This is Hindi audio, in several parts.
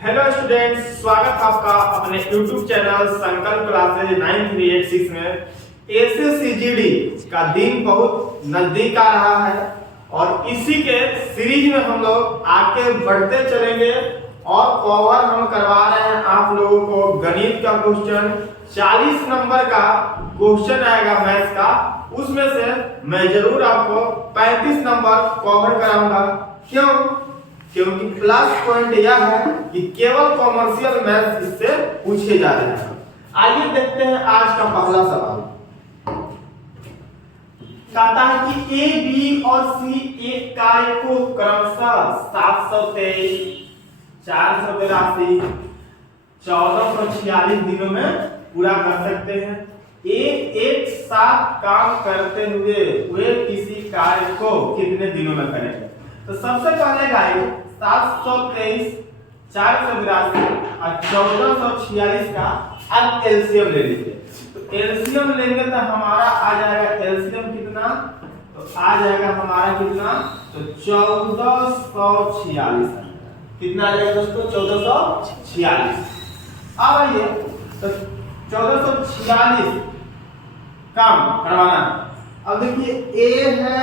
हेलो स्टूडेंट्स, स्वागत है आपका अपने YouTube चैनल संकल्प क्लासेज 9386 में। एसएससीजीडी का दिन बहुत नजदीक आ रहा है और इसी के सीरीज में हम लोग आगे बढ़ते चलेंगे और कवर हम करवा रहे हैं आप लोगों को गणित का क्वेश्चन। 40 नंबर का क्वेश्चन आएगा मैथ्स का, उसमें से मैं जरूर आपको 35 नंबर कवर कराऊंगा। क्यों? क्योंकि प्लस पॉइंट यह है कि केवल कॉमर्शियल मैथ्स इससे पूछे जा रहे हैं। आइए देखते हैं आज का पहला सवाल। कहता है कि ए, बी और सी एक कार्य को क्रमशः 723, 482, 1446 दिनों में पूरा कर सकते हैं। ए एक साथ काम करते हुए वे किसी कार्य को कितने दिनों में करेंगे? तो सबसे पहले गाइस 723, 482 और 1446 का अब एलसीएम ले लीजिए। तो एलसीएम लेंगे तो हमारा आ जाएगा एलसीएम कितना? तो आ जाएगा हमारा कितना? तो 1446। कितना आ जाएगा दोस्तों? 1446। अब आइए तो 1446 काम करवाना। अब देखिए ए है,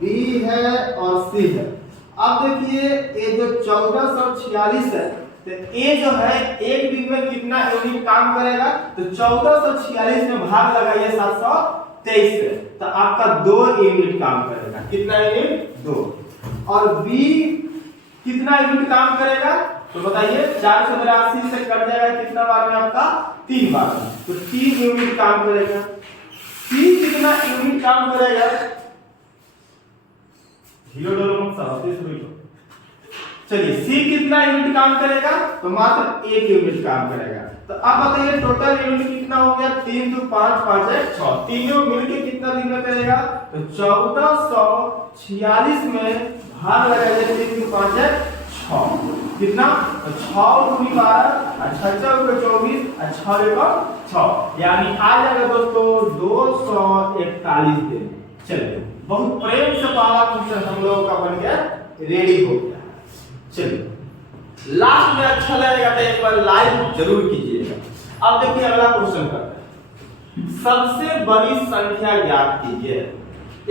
बी है और सी है। अब देखिए ये जो 1446 है, तो ए जो है एक दिन में कितना यूनिट काम करेगा? तो 1446 में भाग लगाइए 723 से, तो आपका 2 यूनिट काम करेगा। कितना यूनिट? 2। और बी कितना यूनिट काम करेगा? तो बताइए 482 से कट जाएगा कितना बार में? आपका 3 बार में, तो 3 यूनिट काम करेगा। सी कितना यूनिट काम करेगा? चलिए सी कितना यूनिट काम करेगा? तो मात्र 1 यूनिट काम करेगा। तो अब बताइए टोटल यूनिट कितना हो गया? 3 2 5 5 है 6, तीनों मिलके कितना दिन में करेगा? तो 1446 में भाग लगाइए 3 2 5 है 6, कितना? तो 6 दूनी 12 और 6 चौके 24 और 6 6, यानी आ जाएगा दोस्तों 241 दिन। चलिए बहुत प्रेम से पहला क्वेश्चन हम लोगों का बन गया, रेडी हो गया। चलिए लास्ट में अच्छा लगेगा तो एक बार लाइक जरूर कीजिएगा। अब देखिए अगला क्वेश्चन करते हैं। सबसे बड़ी संख्या ज्ञात कीजिए।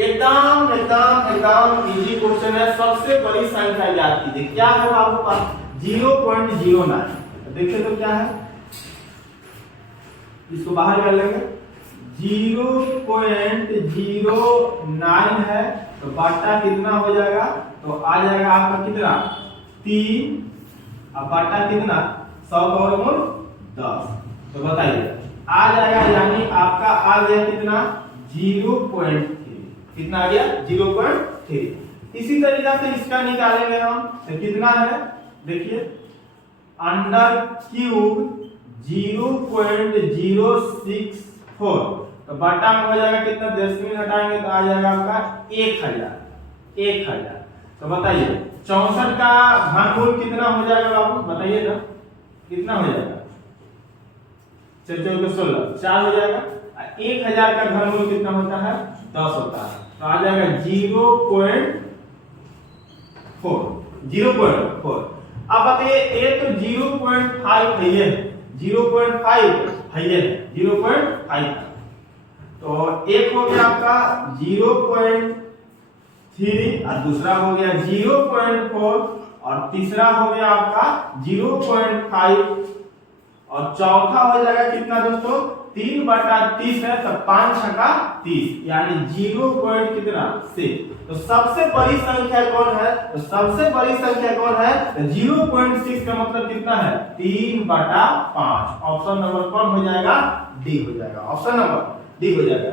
एकदम एकदम एकदम इजी क्वेश्चन है। सबसे बड़ी संख्या ज्ञात कीजिए। क्या है आपके पास? 0.09। देखिए तो क्या है, इसको बाहर कर लेंगे। 0.09 है तो बाटा कितना हो जाएगा? तो आ जाएगा आपका कितना? 3 और बाटा कितना? 100 का वर्गमूल 10। तो बताइए आ जाएगा, यानी आपका आ गया कितना? 0.3। कितना आ गया? 0.3। इसी तरीके से इसका निकालेंगे हम, तो कितना है? देखिए अंडर क्यूब 0.064, तो बटा में हो जाएगा कितना? 10 हटाएंगे तो आ जाएगा आपका 1000। तो बताइए 64 का घनमूल कितना हो जाएगा बाबू? बताइए ना कितना हो जाएगा? 4 16 4 हो जाएगा। 1000 का घनमूल कितना होता है? 10 होता है। तो आ जाएगा 0.4। अब बताइए ए तो 0.5 है, ये 0.5 है, ये 0.5। तो एक हो गया आपका 0.3 और दूसरा हो गया 0.4 और तीसरा हो गया आपका 0.5 और चौथा हो जाएगा कितना दोस्तों? 3/30 है, तो 5 छका 30, यानी 0.6। तो सबसे बड़ी संख्या कौन है? तो सबसे बड़ी संख्या कौन है? तो 0.6 का मतलब कितना है? 3/5। ऑप्शन नंबर कौन हो जाएगा? डी हो जाएगा। ऑप्शन नंबर डी हो जाएगा।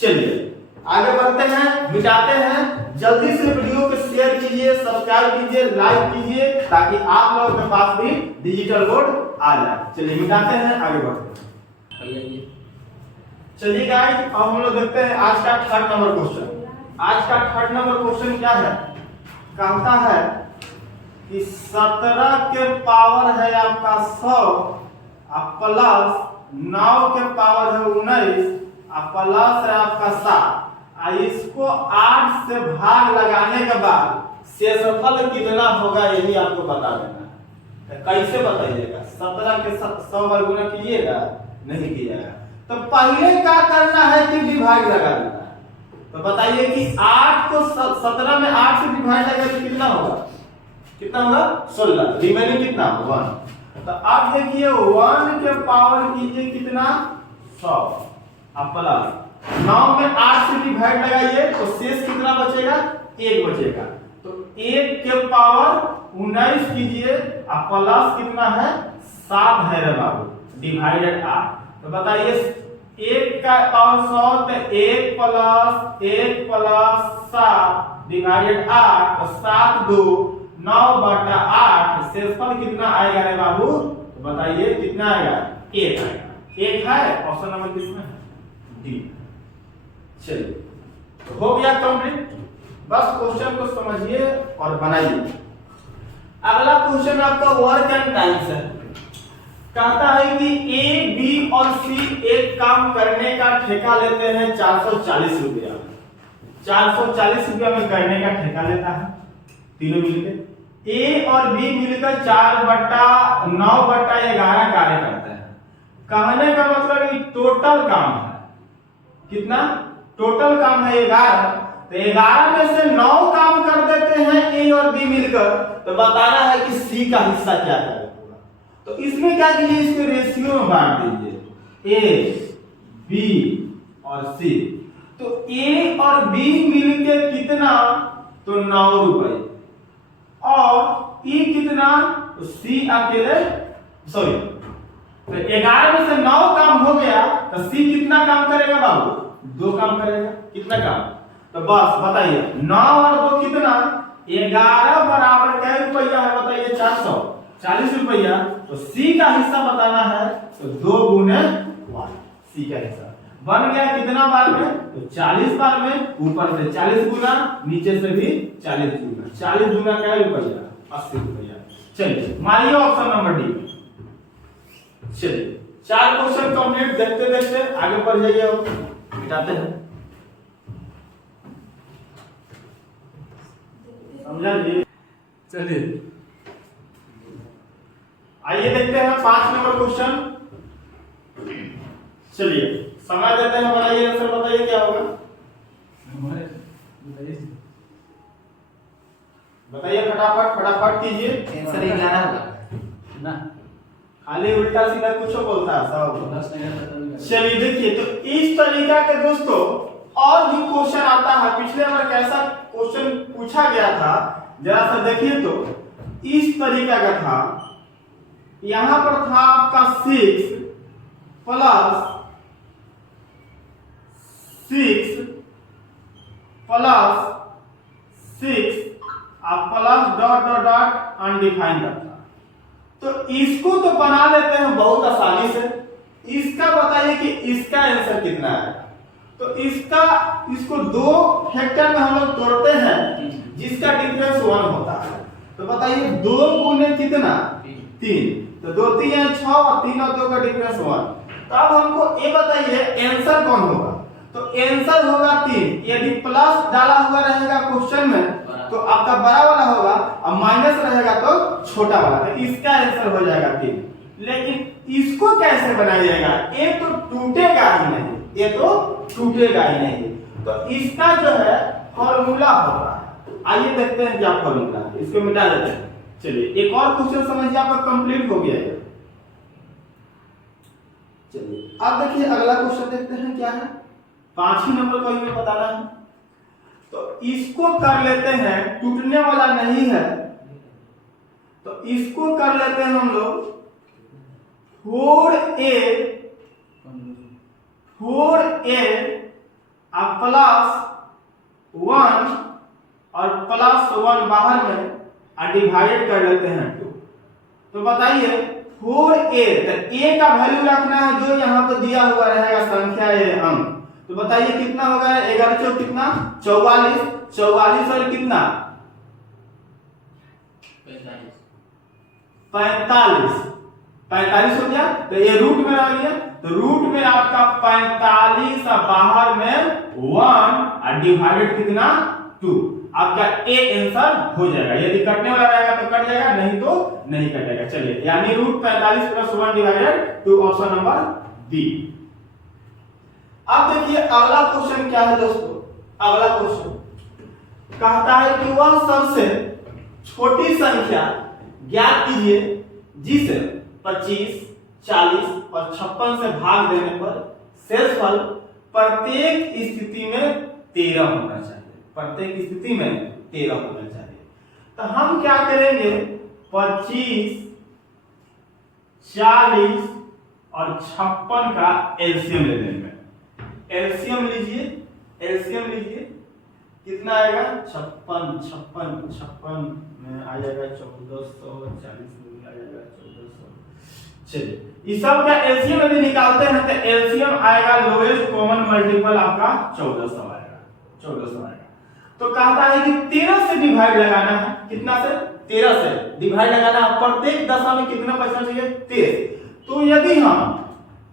चलिए आगे बढ़ते हैं, मिटाते हैं। जल्दी से वीडियो को शेयर कीजिए, सब्सक्राइब कीजिए, लाइक कीजिए, ताकि आप लोगों के पास भी डिजिटल बोर्ड आ जाए। चलिए मिटाते हैं, आगे बढ़ते हैं। चलिए गाइस अब हम लोग देखते हैं आज का 3rd नंबर क्वेश्चन। आज का 3rd नंबर क्वेश्चन क्या है? कहता है कि 17 के पावर है आपका 100 प्लस 9 के पावर है 19 प्लस है आपका 7। इसको 8 से भाग लगाने के बाद शेषफल कितना होगा, यही आपको बता देना है। तो कैसे बताइएगा? 17 के 100 बार गुना कीजिएगा, नहीं कीजिएगा। तो पहले क्या करना है कि डिवाइड लगा देना है। तो बताइए कि 8 को 17 में 8 से डिवाइड लगेगा तो कितना होगा? कितना होगा? 16। रिमेनिंग कितना? 1। तो अब देखिए 1 के पावर कीजिए कितना? 100। अब प्लस 9 में 8 से डिवाइड लगाइए तो शेष कितना बचेगा? 1 बचेगा। तो 1 के पावर 19 कीजिए, अब प्लस कितना है? 7 है रे बाबू, डिवाइडेड 8। तो बताइए 1 का पावर 100 तो 1 प्लस 7 डिवाइडेड 8 तो 7 2 9/8 शेषफल कितना आएगा रे बाबू? तो बताइए कितना आएगा? 1 आएगा। 1 है, ऑप्शन नंबर किसमें है? डी। चलिए तो हो गया कंप्लीट। बस क्वेश्चन को समझिए और बनाइए। अगला क्वेश्चन आपका वर्क एंड टाइम्स है। कहता है कि ए, बी और सी एक काम करने का ठेका लेते हैं 440 रुपया। 440 रुपया में करने का ठेका लेता है तीनों मिलकर। ए और बी मिलकर 4/9/11 कार्य करते हैं। कहने का मतलब कि टोटल काम है कितना? टोटल काम है 11। तो 11 में से 9 काम कर देते हैं ए और बी मिलकर। तो बताना है कि सी का हिस्सा क्या है। तो इसमें क्या कीजिए? इसको रेशियो में बांट दीजिए, ए, बी और सी। तो ए और बी मिलके कितना? तो 9 रुपए। और ई कितना? तो सी अकेले, सॉरी, तो 11 में से 9 काम हो गया तो सी कितना काम करेगा बाबू? 2 काम करेगा। कितना काम? तो बस बताइए 9 और 2 कितना? 11 बराबर क्या रुपया है बताइए? 440 रुपया। तो सी का हिस्सा बताना है तो 2 गुने 1 सी का हिस्सा बन गया कितना बार में? तो 40 बार में। ऊपर से 40 गुना, नीचे से भी 40 गुना। 40 गुना क्या रुपया? 80 रुपया। चलिए मानिए ऑप्शन नंबर डी। चलिए 4 क्वेश्चन कंप्लीट। देखते देखते आगे बढ़ जाइए और मिटाते हैं। समझा जी? चलिए आइए देखते हैं 5 नंबर क्वेश्चन। चलिए समय देते हैं, बताइए आंसर बताइए क्या होगा? बताइए फटाफट फटाफट कीजिए। आंसर 11 होगा ना? खाली उल्टा सीधा कुछ बोलता है सब। चलिए देखिए तो इस तरीका के दोस्तों और भी क्वेश्चन आता है। पिछले बार कैसा क्वेश्चन पूछा गया था जरा सा देखिए। तो इस तरीका का था, यहां पर था आपका 6 प्लस 6 अब plus dot dot dot undefined था। तो इसको तो बना लेते हैं बहुत आसानी से। इसका बताइए कि इसका आंसर कितना है? तो इसको 2 फैक्टर में हम लोग तोड़ते हैं जिसका डिफरेंस 1 होता है। तो बताइए 2 गुने कितना? 3। तो 2 3 6 और 3 और 2 का डिफरेंस 1। तो अब हमको ये बताइए आंसर कौन होगा? तो आंसर होगा 3। यदि प्लस डाला हुआ रहेगा क्वेश्चन में तो आपका बड़ा वाला होगा और माइनस रहेगा तो छोटा वाला। तो इसका आंसर हो जाएगा 3। लेकिन इसको कैसे बनाया जाएगा? ये तो टूटेगा ही नहीं, ये तो टूटेगा ही नहीं। तो इसका जो है फॉर्मूला होगा। आइए देखते हैं क्या फॉर्मूला है। इसको मिटा देते हैं। चलिए एक और क्वेश्चन समझिए, आपका कंप्लीट हो गया है। चलिए अब देखिए अगला क्वेश्चन देखते हैं क्या है। 5 ही नंबर को हमें बताना है। तो इसको कर लेते हैं, टूटने वाला नहीं है तो इसको कर लेते हैं हम लोग 4a अब प्लस 1 और प्लस 1 बाहर में और डिवाइड कर लेते हैं 2। तो बताइए 4a, तो a का वैल्यू रखना है जो यहाँ पे दिया हुआ रहेगा संख्या ये अंक। तो बताइए कितना होगा? 11 चौक कितना? 44। 44 और कितना? 45। 45 हो गया। तो ये रूट में आ गया। तो रूट में आपका 45 और बाहर में 1 और डिवाइडेड कितना? 2। आपका ए आंसर हो जाएगा। यदि कटने वाला रहेगा तो कट जाएगा, नहीं तो नहीं कटेगा। चलिए, यानी √45 + 1 divided to option number B. अब देखिए अगला क्वेश्चन क्या है दोस्तों। अगला क्वेश्चन कहता है कि वह सबसे छोटी संख्या ज्ञात कीजिए जिसे 25, 40 और 56 से भाग देने पर शेषफल प्रत्येक स्थिति में 13 होना चाहिए। प्रत्येक स्थिति में 13 होना चाहिए। तो हम क्या करेंगे, 25, 40 और 56 का एलसीएम ले लेंगे। एलसीएम लीजिए, एलसीएम लीजिए, कितना आएगा 56 में आ जाएगा 1440 में आ जाएगा 1400। चलिए इस सब का एलसीएम यदि निकालते हैं तो एलसीएम आएगा लोएस्ट कॉमन मल्टीपल आपका 1400 आएगा, 1400 आएगा। तो कहता है कि 13 से डिवाइड लगाना है, कितना से 13 से डिवाइड लगाना है। प्रत्येक दशा में कितना बचना चाहिए 23। तो यदि हम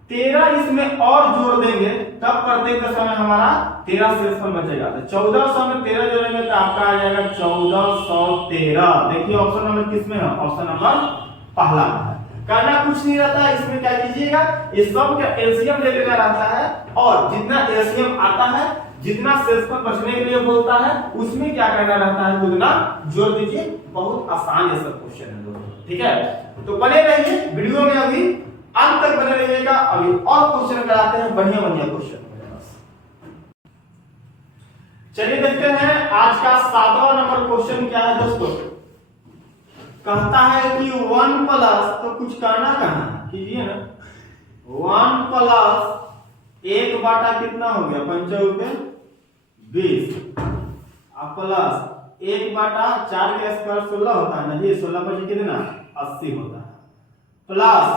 13 इसमें और जोड़ देंगे तब प्रत्येक दशा में हमारा 13 शेषफल बचेगा। तो 1400 में 13 जोड़ेंगे तो आपका आ जाएगा 1413। देखिए ऑप्शन नंबर किसमें है, ऑप्शन नंबर पहला है। करना कुछ नहीं रहता है, इसमें क्या कीजिएगा, ये सब का एलसीएम ले लेना रहता है और जितना एलसीएम आता है, जितना शेषफल बचने के लिए बोलता है, उसमें क्या करना रहता है, उतना जोड़ दीजिए। बहुत आसान ये सब क्वेश्चन है दोस्तों, ठीक है। तो बने रहिए वीडियो में, अभी अंत तक बने रहिएगा। अभी और क्वेश्चन कराते हैं, बढ़िया बढ़िया क्वेश्चन। चलिए देखते हैं आज का 7वां नंबर क्वेश्चन क्या है दोस्तों। कहता है कि 1 प्लस, तो कुछ करना कहां कीजिए ना, 1 प्लस 1 बाटा कितना हो गया 5 × 20 प्लस 1 बाटा 4 के स्क्वायर 16 होता है ना जी, 16 पर कितना 80 होता है, प्लस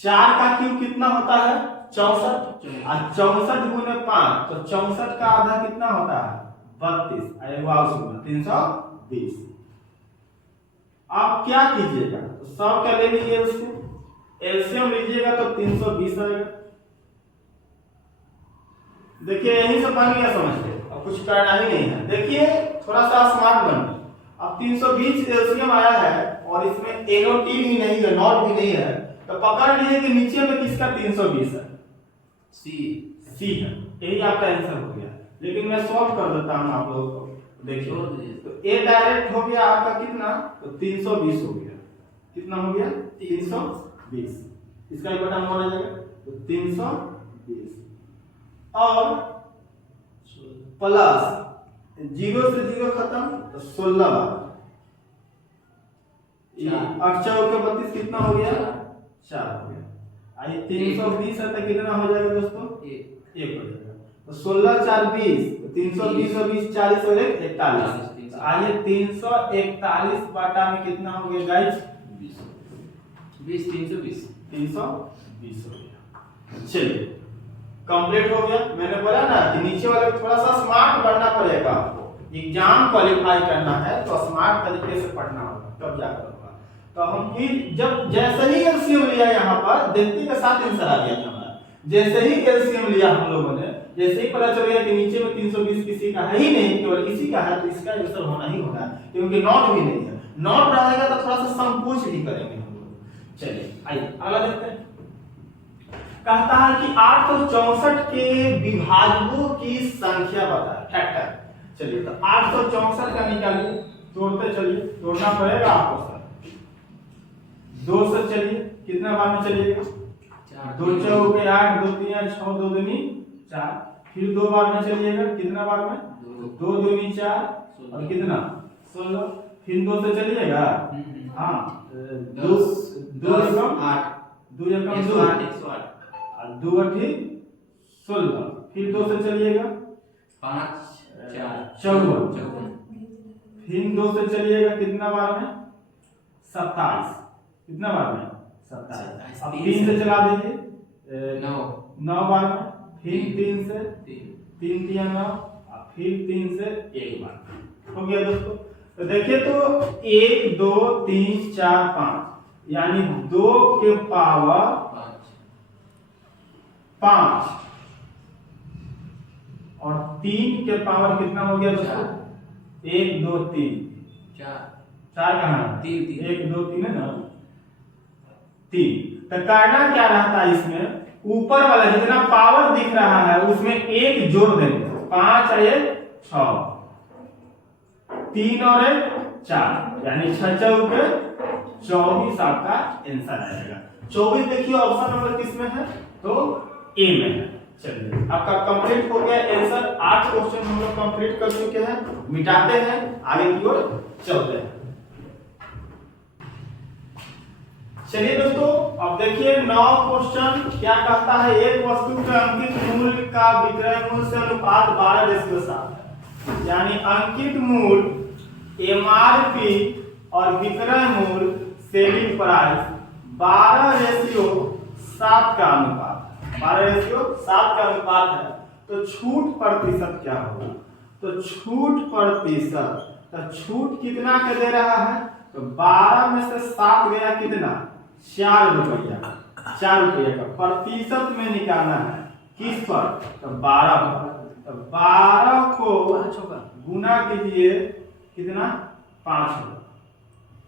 4 का क्यूब कितना होता है 64, और 64 × 5 तो 64 का आधा कितना होता है 32, 320। आप क्या कीजिएगा, तो 100 का ले लीजिए, उसको एलसीएम लीजिएगा तो 320 आएगा। देखिए यही से बन गया, समझ के अब कुछ करना ही नहीं है। देखिए थोड़ा सा स्मार्ट बन, अब 320 एलसीएम आया है और इसमें एनो टी भी नहीं है, नॉट भी नहीं है, तो पकड़ लीजिए कि नीचे में किसका 320 है, सी है। यही आपका आंसर हो गया। लेकिन मैं सॉल्व कर देता हूं आप लोगों को, देखिए तो ए डायरेक्ट हो गया आपका कितना, तो 320 हो गया। कितना हो गया 320, इसका भी बटा मोड़ आ जाएगा तो 320 और प्लस 0 से 0 खत्म तो 16 बार, 8 × 32 कितना हो गया 4 हो गया। आइए 320 है तो कितना हो जाएगा दोस्तों 1 हो जाएगा। तो 16 4 20, 320 और 20 40 और 1 41। आइए 341 बाटा में कितना हो गया गाइस 20, 320 हो गया। चलिए कंप्लीट हो गया। मैंने बोला ना कि नीचे वाले को थोड़ा सा स्मार्ट बनना पड़ेगा, आपको एग्जाम क्वालिफाई करना है तो स्मार्ट तरीके से पढ़ना होगा, तब जाकर होगा। तो हम फिर जब जैसे ही एलसीएम लिया यहाँ पर देखते के साथ आंसर आ गया हमारा। जैसे ही एलसीएम लिया हम लोगों ने, जैसे ही पता चल गया कि नीचे में 320 किसी का है ही नहीं, केवल इसी का है, तो इसका आंसर होना ही होना है, क्योंकि नॉट भी नहीं है। नॉट रहेगा तो थोड़ा सा संकोच भी करेंगे हम लोग। चलिए आइए अगला देखते हैं। कहता है कि 864 के विभाजकों की संख्या बताएं, फैक्टर। चलिए तो 864 का निकालिए, तोड़ते चलिए, तोड़ना पड़ेगा आपको सर। 2 से चलिए, कितना बार में चलिएगा 2 चौके 8, 2 3 6, 2 दूनी 4। फिर 2 बार में चलिएगा, कितना बार में 2 दूनी 4 और कितना 16। फिर 2 से चलिएगा, हाँ 2 एकम 8, 2 एकम 2 108 और 2 8 16। फिर 2 से चलिएगा 5 4 54। फिर 2 से चलिएगा कितना बार में 27। कितना बार में 27। अब 3 से चला दीजिए 9 बार में। फिर 3 से 3 3 9 और फिर 3 से 1 बार। हो गया दोस्तों। तो देखिए तो 1 2 3 4 5 यानी 2 के पावर 5 और 3 के पावर कितना हो गया दोस्तों 1 2 3 4 4 कहाँ है? 3 1 2 3 है ना, 3। तो करना क्या रहता है इसमें, ऊपर वाला जितना पावर दिख रहा है उसमें 1 जोड़ देंगे, 5 और 1 6, 3 और 1 4, यानी 6 चौके 24 आपका आंसर आएगा। 24 देखिए ऑप्शन नंबर किस में है, तो ए में है। चलिए आपका कंप्लीट हो गया आंसर। 8 क्वेश्चन हम लोग कंप्लीट कर चुके हैं, मिटाते हैं, आगे की ओर चलते हैं। चलिए दोस्तों अब देखिए 9 क्वेश्चन क्या कहता है, एक वस्तु के अंकित मूल्य का विक्रय मूल्य से अनुपात 12:7 है, यानी अंकित मूल्य एमआरपी और विक्रय मूल्य सेलिंग प्राइस 12:7 का अनुपात है, 12:7 का अनुपात है। तो छूट प्रतिशत क्या होगा, तो छूट प्रतिशत, तो छूट कितना के दे रहा है, तो 12 में से 7 गया कितना, 4 रुपया, 4 रुपया का प्रतिशत में निकालना है, किस पर, तो 12 पर। तो 12 को गुना कीजिए कितना, 5 होगा,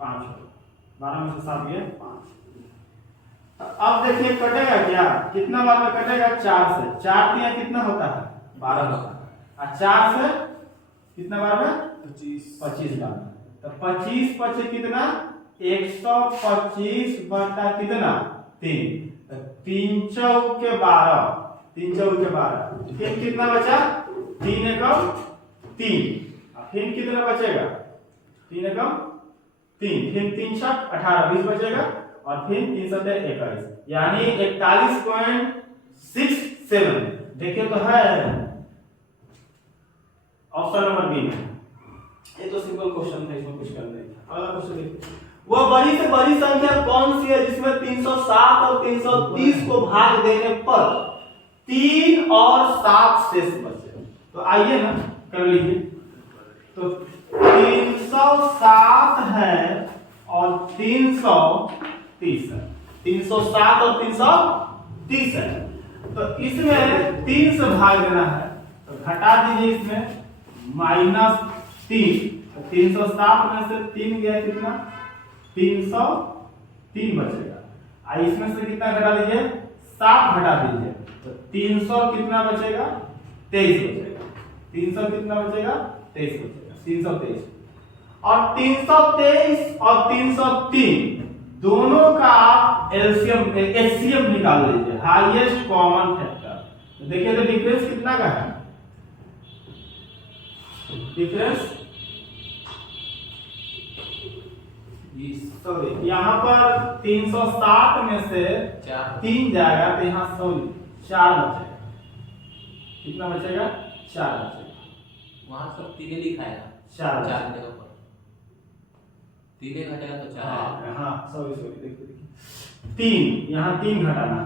5 होगा, 12 में से 7 गया 5। अब देखिए कटेगा क्या, कितना बार में कटेगा, 4 से, 4 दिया कितना होता है, 12 होता है, और 4 से कितना बार में, 25 बार में। तो 25 पचे कितना, 125 बटा कितना, 3, तो 3 चौके 12, 3 चौके 12, फिर कितना बचा, 3 एकम 3, फिर कितना बचेगा, 3 एकम 3, फिर 3 छक 18, 20 बचेगा, और फिर 3 सते 21, यानी 41.67। देखिए तो है ऑप्शन नंबर बी में। ये तो सिंपल क्वेश्चन था, इसमें कुछ करना नहीं था। अगला क्वेश्चन देखिए, वह बड़ी से बड़ी संख्या कौन सी है जिसमें 307 और 330 को भाग देने पर 3 और 7 शेष बचे। तो आइए ना कर लीजिए। तो 307 है और 330 है, 307 और 330 है, तो इसमें 3 से भाग देना है, तो घटा दीजिए इसमें -3, 307 में से 3 गया कितना, 303 बचेगा। इसमें से कितना घटा दीजिए, 7 घटा दीजिए, तो 300 कितना बचेगा, 23 बचेगा, 300 कितना बचेगा, 23 बचेगा, 323। और 323 और 303 दोनों का आप एलसीएम एचसीएफ निकाल लीजिए, हाईएस्ट कॉमन फैक्टर। तो देखिए तो डिफरेंस कितना का है, डिफरेंस सॉरी यहाँ पर 307 में से 3 जाएगा, तो यहाँ 4 बचेगा, कितना बचेगा, 4 बचेगा, वहां सब 3 लिखा है, 4 जगह पर 3 घटेगा तो 4। हाँ सॉरी देखिए 3, यहाँ 3 घटाना,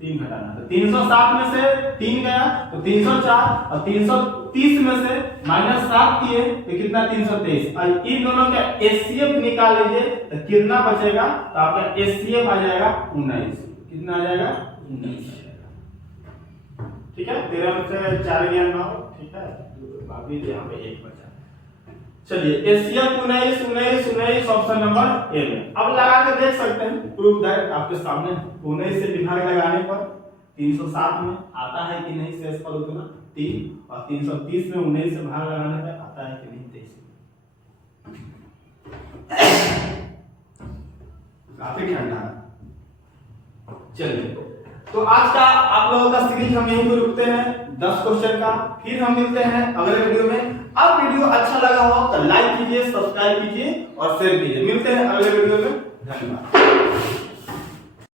3 घटाना, तो 307 में से 3 गया तो 304, और 330 में से -7 किए तो कितना, 323। और इन दोनों का एचसीएफ निकाल लीजिए, तो कितना बचेगा, तो आपका एचसीएफ आ जाएगा 19। कितना आ जाएगा, 19। ठीक है, 13 में से 4 गया 9, ठीक है, बाकी यहाँ पे 1 बचा। चलिए एचसीएफ 19 19 19 ऑप्शन नंबर ए में। अब लगा के देख सकते हैं, प्रूफ दैट आपके सामने 19 से विभाग लगाने पर 307 में आता है कि नहीं शेष पर उतना 3, और 330 में 19 से भाग लगाने पर आता है कि नहीं 23। काफी ठंडा है। चलिए तो आज का आप लोगों का सीरीज हम यहीं पर रुकते हैं, 10 क्वेश्चन का। फिर हम मिलते हैं अगले वीडियो में। अब वीडियो अच्छा लगा हो तो लाइक कीजिए, सब्सक्राइब कीजिए और शेयर कीजिए। मिलते हैं अगले वीडियो में, धन्यवाद।